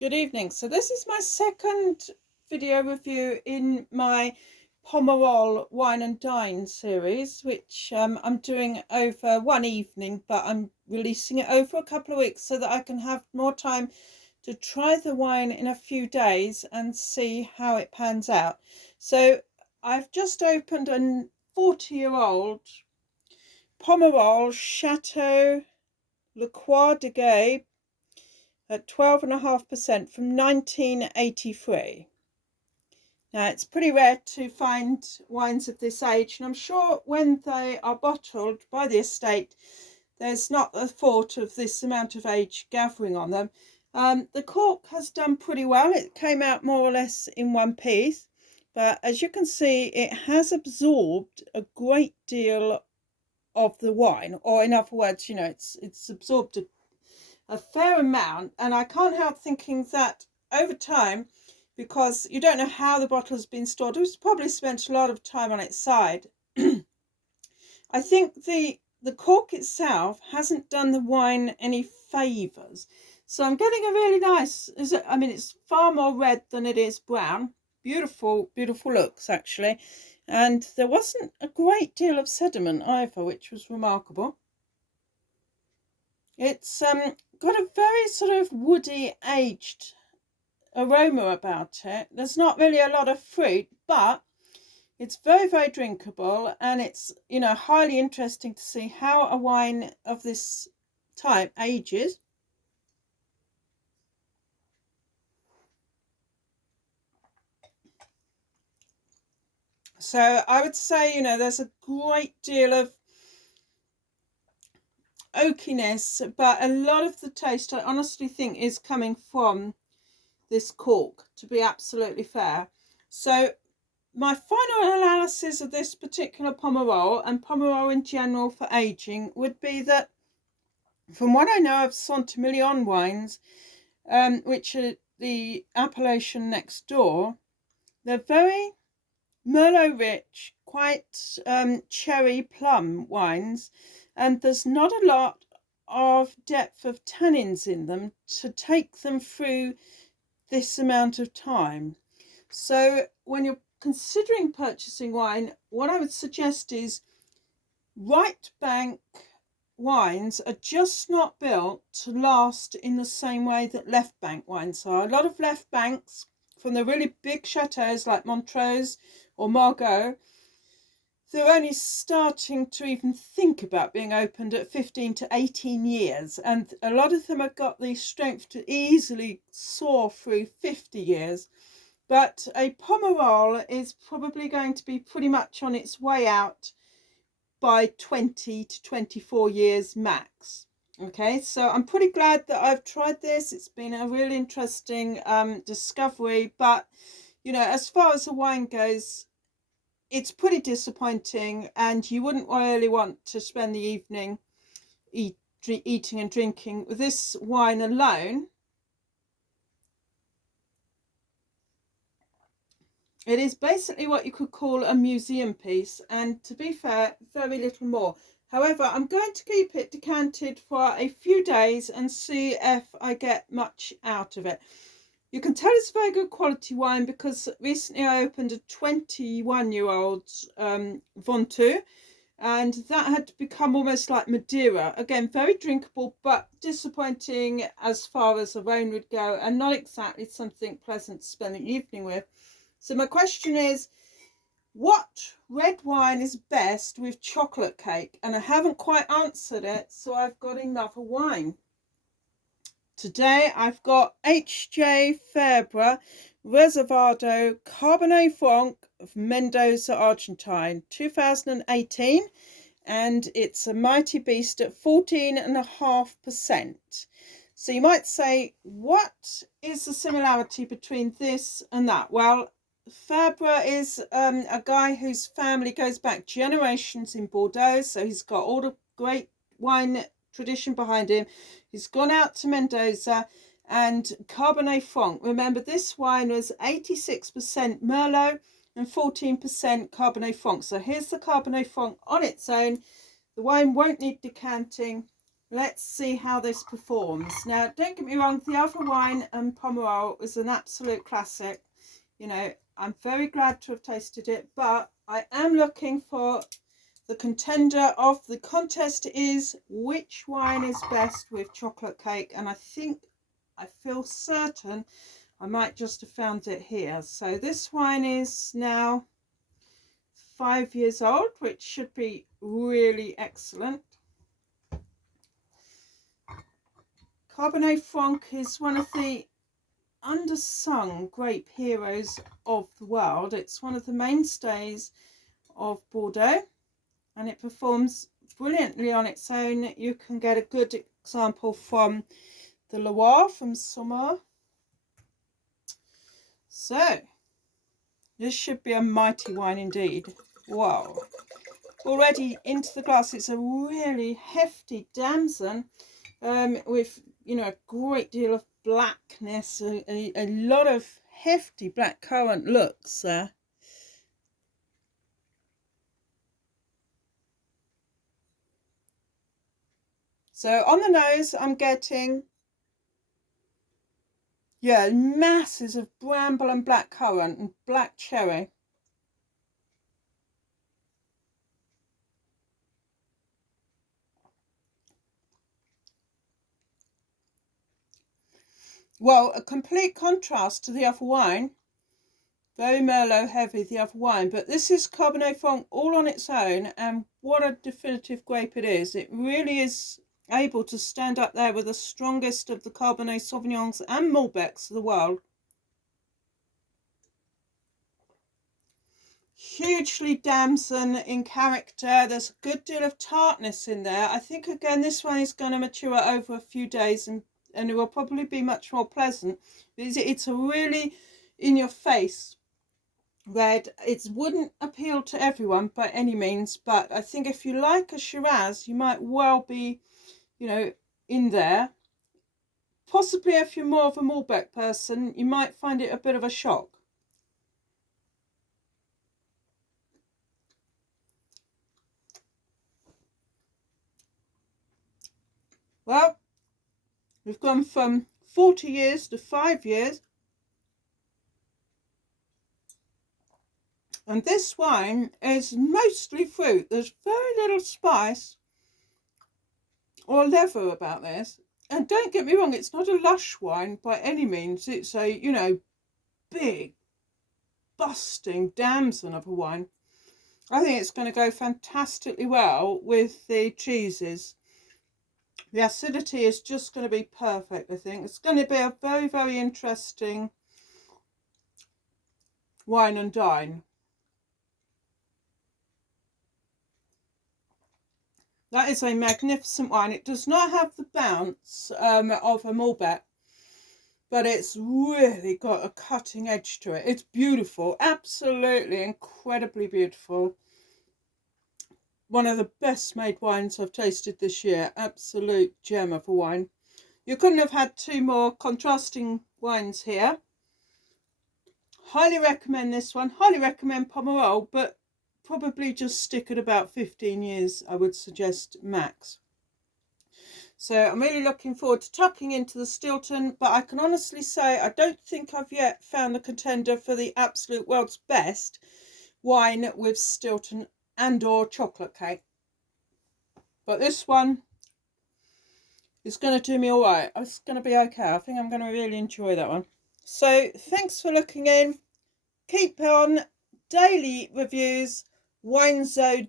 Good evening. So this is my second video review in my Pomerol Wine and Dine series, which I'm doing over one evening, but I'm releasing it over a couple of weeks so that I can have more time to try the wine in a few days and see how it pans out. So I've just opened a 40-year-old Pomerol Chateau Croix de Gay at 12.5% from 1983. Now, it's pretty rare to find wines of this age, and I'm sure when they are bottled by the estate, there's not the thought of this amount of age gathering on them. The cork has done pretty well. It came out more or less in one piece, but as you can see, it has absorbed a great deal of the wine, or in other words, it's absorbed a fair amount, and I can't help thinking that over time, because you don't know how the bottle has been stored, it's probably spent a lot of time on its side. I think the cork itself hasn't done the wine any favours, so I'm getting a really nice, it's far more red than it is brown. Beautiful looks, actually, and there wasn't a great deal of sediment either, which was remarkable. It's got a very sort of woody, aged aroma about it. There's not really a lot of fruit, but it's very drinkable, and it's, highly interesting to see how a wine of this type ages. So I would say, there's a great deal of oakiness, but a lot of the taste, I honestly think, is coming from this cork, to be absolutely fair. So my final analysis of this particular Pomerol, and Pomerol in general for aging, would be that from what I know of Saint-Emilion wines, which are the appellation next door, they're very Merlot rich, quite cherry plum wines, and there's not a lot of depth of tannins in them to take them through this amount of time. So when you're considering purchasing wine, what I would suggest is right bank wines are just not built to last in the same way that left bank wines are. A lot of left banks from the really big chateaus like Montrose or Margaux, they're only starting to even think about being opened at 15 to 18 years, and a lot of them have got the strength to easily soar through 50 years. But a Pomerol is probably going to be pretty much on its way out by 20 to 24 years max. Okay, so I'm pretty glad that I've tried this. It's been a really interesting discovery, but as far as the wine goes, it's pretty disappointing, and you wouldn't really want to spend the evening eating and drinking with this wine alone. It is basically what you could call a museum piece, and to be fair, very little more. However, I'm going to keep it decanted for a few days and see if I get much out of it. You can tell it's very good quality wine because recently I opened a 21-year-old Ventoux, and that had become almost like Madeira. Again, very drinkable, but disappointing as far as the Rhone would go, and not exactly something pleasant to spend the evening with. So my question is, what red wine is best with chocolate cake? And I haven't quite answered it, so I've got another wine. Today I've got H.J.Fabre Reservado Cabernet Franc of Mendoza, Argentine, 2018, and it's a mighty beast at 14.5%. So you might say, what is the similarity between this and that? Well, Fabre is a guy whose family goes back generations in Bordeaux, so he's got all the great wine tradition behind him. He's gone out to Mendoza and Cabernet Franc. Remember, this wine was 86% Merlot and 14% Cabernet Franc. So here's the Cabernet Franc on its own. The wine won't need decanting. let's see how this performs. Now, don't get me wrong, the other wine and Pomerol is an absolute classic. You know, I'm very glad to have tasted it, but I am looking for the contender of the contest is which wine is best with chocolate cake, and I feel certain I might just have found it here. So this wine is now 5 years old, which should be really excellent. Cabernet Franc is one of the undersung grape heroes of the world. It's one of the mainstays of Bordeaux, and it performs brilliantly on its own. You can get a good example from the Loire, from Saumur. So this should be a mighty wine indeed. Wow. Already into the glass, it's a really hefty damson with, you know, a great deal of blackness, a lot of hefty black currant looks there. So on the nose, I'm getting, yeah, masses of bramble and black currant and black cherry. Well, a complete contrast to the other wine. Very Merlot heavy, the other wine. But this is Cabernet Franc all on its own. And what a definitive grape it is. It really is able to stand up there with the strongest of the Cabernet Sauvignons and Malbecs of the world. Hugely damson in character. There's a good deal of tartness in there. I think, again, this one is going to mature over a few days and it will probably be much more pleasant. It's a really in-your-face red. It wouldn't appeal to everyone by any means, but I think if you like a Shiraz, you might well be, you know, in there. Possibly if you're more of a Malbec person, you might find it a bit of a shock. Well, we've gone from 40 years to 5 years. And this wine is mostly fruit. There's very little spice or leather about this. And don't get me wrong, it's not a lush wine by any means. It's a, you know, big, busting damson of a wine. I think it's going to go fantastically well with the cheeses. The acidity is just going to be perfect, I think. It's going to be a very, very interesting wine and dine. That is a magnificent wine. It does not have the bounce of a Malbec, but it's really got a cutting edge to it. It's beautiful, absolutely incredibly beautiful. One of the best made wines I've tasted this year. Absolute gem of a wine. You couldn't have had two more contrasting wines here. Highly recommend this one. Highly recommend Pomerol, but probably just stick at about 15 years, I would suggest, max. So I'm really looking forward to tucking into the Stilton, but I can honestly say I don't think I've yet found the contender for the absolute world's best wine with Stilton and or chocolate cake. But this one is going to do me all right. It's going to be okay. I think I'm going to really enjoy that one. So thanks for looking in. Keep on daily reviews, winezone.uk.